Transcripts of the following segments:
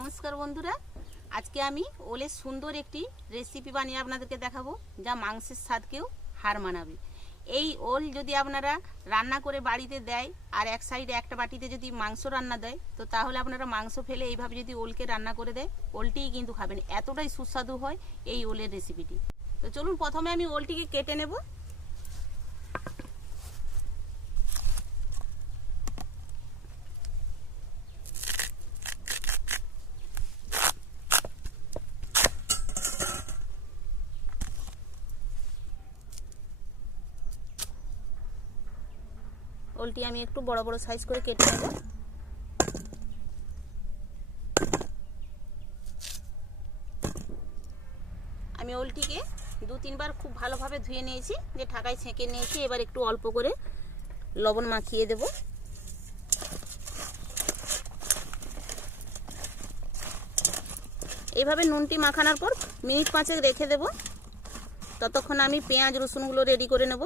নমস্কার বন্ধুরা। আজকে আমি ওলের সুন্দর একটি রেসিপি বানিয়ে আপনাদেরকে দেখাবো, যা মাংসের স্বাদকেও হার মানাবে। এই ওল যদি আপনারা রান্না করে বাড়িতে দেয়, আর এক সাইডে একটা বাটিতে যদি মাংস রান্না দেয়, তো তাহলে আপনারা মাংস ফেলে এইভাবে যদি ওলকে রান্না করে দেয়, ওলটিই কিন্তু খাবেন। এতটাই সুস্বাদু হয় এই ওলের রেসিপিটি তো চলুন প্রথমে আমি ওলটিকে কেটে নেব। ওলটি আমি একটু বড় বড় সাইজ করে কেটে নেব। আমি ওলটিকে দু তিনবার খুব ভালোভাবে ধুয়ে নিয়েছি, যে ঢাকায় ছেঁকে নিয়েছি, এবার একটু অল্প করে লবণ মাখিয়ে দেব। এইভাবে নুনটি মাখানোর পর মিনিট পাঁচেক রেখে দেব। ততক্ষণ আমি পেঁয়াজ, রসুনগুলো রেডি করে নেব।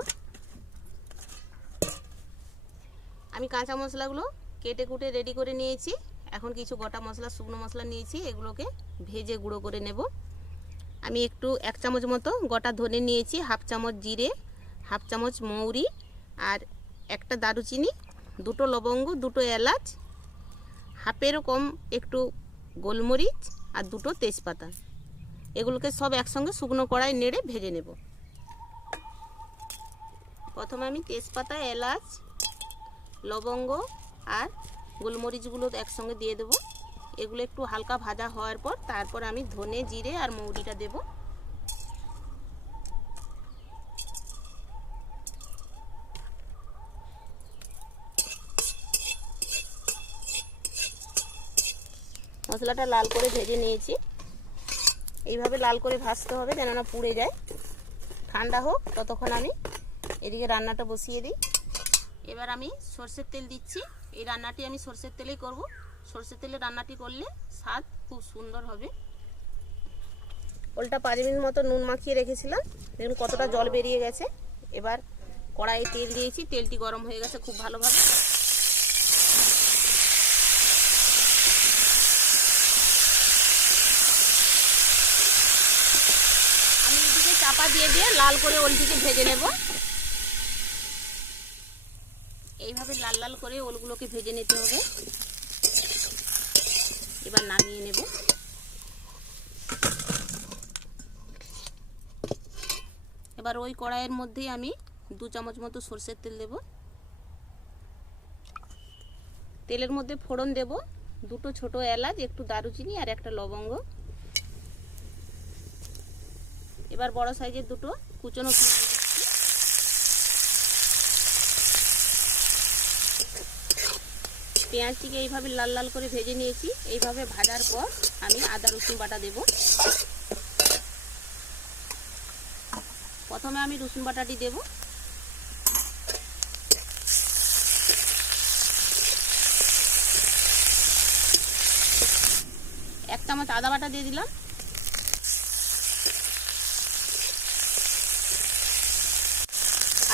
আমি কাঁচা মশলাগুলো কেটে কুটে রেডি করে নিয়েছি। এখন কিছু গোটা মশলা, শুকনো মশলা নিয়েছি, এগুলোকে ভেজে গুঁড়ো করে নেব। আমি একটু এক চামচ মতো গোটা ধনে নিয়েছি, হাফ চামচ জিরে, হাফ চামচ মৌরি আর একটা দারুচিনি, দুটো লবঙ্গ, দুটো এলাচ, হাফেরও কম একটু গোলমরিচ আর দুটো তেজপাতা। এগুলোকে সব একসঙ্গে শুকনো কড়াই নেড়ে ভেজে নেব। প্রথমে আমি তেজপাতা, এলাচ লবঙ্গ আর গোলমরিচগুলো একসঙ্গে দিয়ে দেবো। এগুলো একটু হালকা ভাজা হওয়ার পর তারপর আমি ধনে, জিরে আর মৌরিটা দেব। মশলাটা লাল করে ভেজে নিয়েছি। এইভাবে লাল করে ভাজতে হবে যেন না পুড়ে যায়। ঠান্ডা হোক, ততক্ষণ আমি এদিকে রান্নাটা বসিয়ে দিই। এবার আমি সর্ষের তেল দিচ্ছি। এই রান্নাটি আমি সর্ষের তেলেই করব। সর্ষের তেলে রান্নাটি করলে স্বাদ খুব সুন্দর হবে। ওলটা পাঁচ মিনিট মতো নুন মাখিয়ে রেখেছিলাম। দেখুন কতটা জল বেরিয়ে গেছে। এবার কড়াইয়ে তেল দিয়েছি। তেলটি গরম হয়ে গেছে খুব ভালোভাবে। আমি এদিকে চাপা দিয়ে দিয়ে লাল করে ওলটিকে ভেজে নেব। এইভাবে লাল লাল করে ওলগুলোকে ভেজে নিতে হবে। এবার নামিয়ে নেব। এবার ওই কড়াইয়ের মধ্যেই আমি দু চামচ মতো সর্ষের তেল দেব। তেলের মধ্যে ফোড়ন দেব। দুটো ছোট এলাচ, একটু দারুচিনি আর একটা লবঙ্গ। এবার বড় সাইজের দুটো কুচনো পেঁয়াজ পেঁয়াজটিকে এইভাবে লাল লাল করে ভেজে নিয়েছি। এইভাবে ভাজার পর আমি আদা, রসুন বাটা দেব। প্রথমে আমি রসুন বাটাটি দেব। এক চামচ আদা বাটা দিয়ে দিলাম।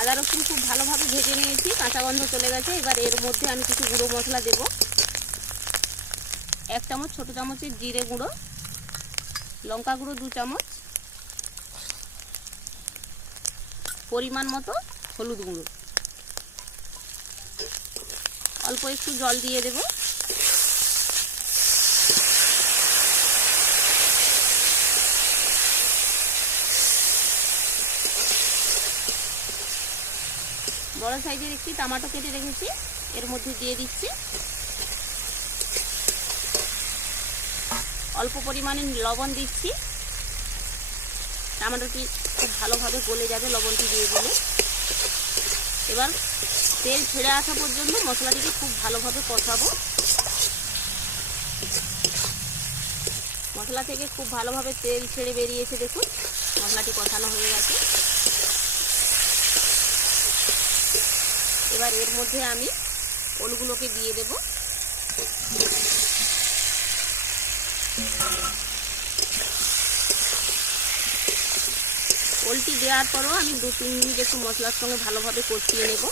আদা রসুন খুব ভালোভাবে ভেজে নিয়েছি, কাঁচা গন্ধ চলে গেছে। এবার এর মধ্যে আমি কিছু গুঁড়ো মশলা দেব। এক চামচ, ছোট চামচের জিরে গুঁড়ো, লঙ্কা গুঁড়ো দু চামচ, পরিমাণ মতো হলুদ গুঁড়ো। অল্প একটু জল দিয়ে দেব। বড় সাইজের একটি টমাটো কেটে রেখেছি। এর মধ্যে দিয়ে দিচ্ছি। অল্প পরিমাণে লবণ দিচ্ছি। টমাটোটি খুব ভালোভাবে গলে যাবে লবণটি দিয়ে দিলে। এবার তেল ছেড়ে আসা পর্যন্ত মশলাটিকে খুব ভালোভাবে কষাবো। মশলা থেকে খুব ভালোভাবে তেল ছেড়ে বেরিয়েছে, দেখুন। মশলাটি কষানো হয়ে গেছে। এবার এর মধ্যে আমি ওলগুলোকে দিয়ে দেব। ওলটি দেওয়ার পরও আমি দু তিন মিনিট একটু মশলার সঙ্গে ভালোভাবে কষিয়ে নেব।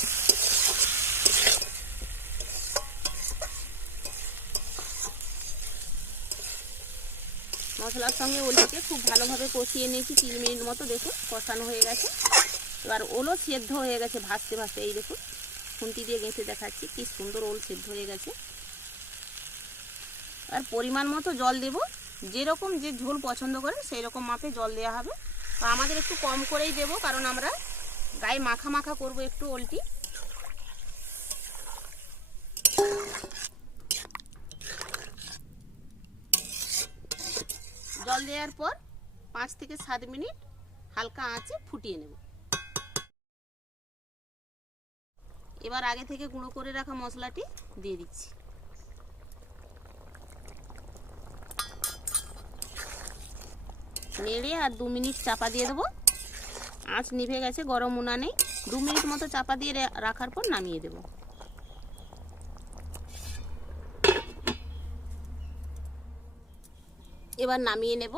মশলার সঙ্গে ওলটাকে খুব ভালোভাবে কষিয়ে নিয়েছি। তিন মিনিট মতো দেখুন, কষানো হয়ে গেছে। এবার ওলও সেদ্ধ হয়ে গেছে ভাসতে ভাসতে এই দেখুন। খুন্তি দিয়ে গেঁথে দেখাচ্ছি, কি সুন্দর ওল সেদ্ধ হয়ে গেছে। আর পরিমাণ মতো জল দেব, যেরকম যে ঝোল পছন্দ করেন সেই রকম মাপে জল দেওয়া হবে। আমাদের একটু কম করেই দেব, কারণ আমরা গায়ে মাখা মাখা করব একটু ওলটি। জল দেওয়ার পর পাঁচ থেকে সাত মিনিট হালকা আঁচে ফুটিয়ে নেব। এবার আগে থেকে গুঁড়ো করে রাখা মশলাটি দিয়ে দিচ্ছি। নেড়ে আর দু মিনিট চাপা দিয়ে দেবো। আঁচ নিভে গেছে, গরম উনানে দু মিনিট মতো চাপা দিয়ে রাখার পর নামিয়ে দেব। এবার নামিয়ে নেব।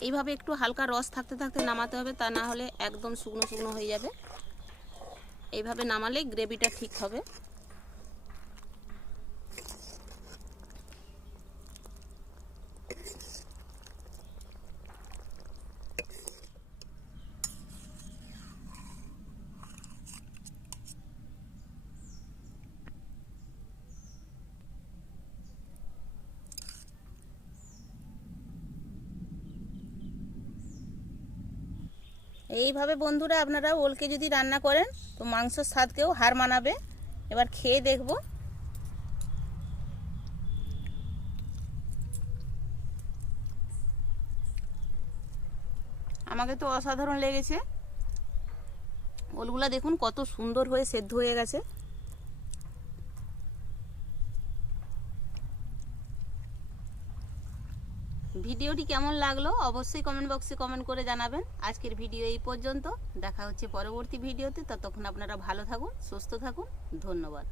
এইভাবে একটু হালকা রস থাকতে থাকতে নামাতে হবে, তা না হলে একদম শুকনো শুকনো হয়ে যাবে। এইভাবে নামালে গ্রেভিটা ঠিক হবে। এইভাবে বন্ধুরা আপনারা ওলকে যদি রান্না করেন, তো মাংসর স্বাদকেও হার মানাবে। এবার খেয়ে দেখব। আমাকে তো অসাধারণ লেগেছে। ওলগুলা দেখুন কত সুন্দর হয়ে সেদ্ধ হয়ে গেছে। ভিডিওটি কেমন লাগল অবশ্যই কমেন্ট বক্সে কমেন্ট করে জানাবেন। আজকের ভিডিও এই পর্যন্ত। দেখা হচ্ছে পরবর্তী ভিডিওতে। ততক্ষণ আপনারা ভালো থাকুন, সুস্থ থাকুন। ধন্যবাদ।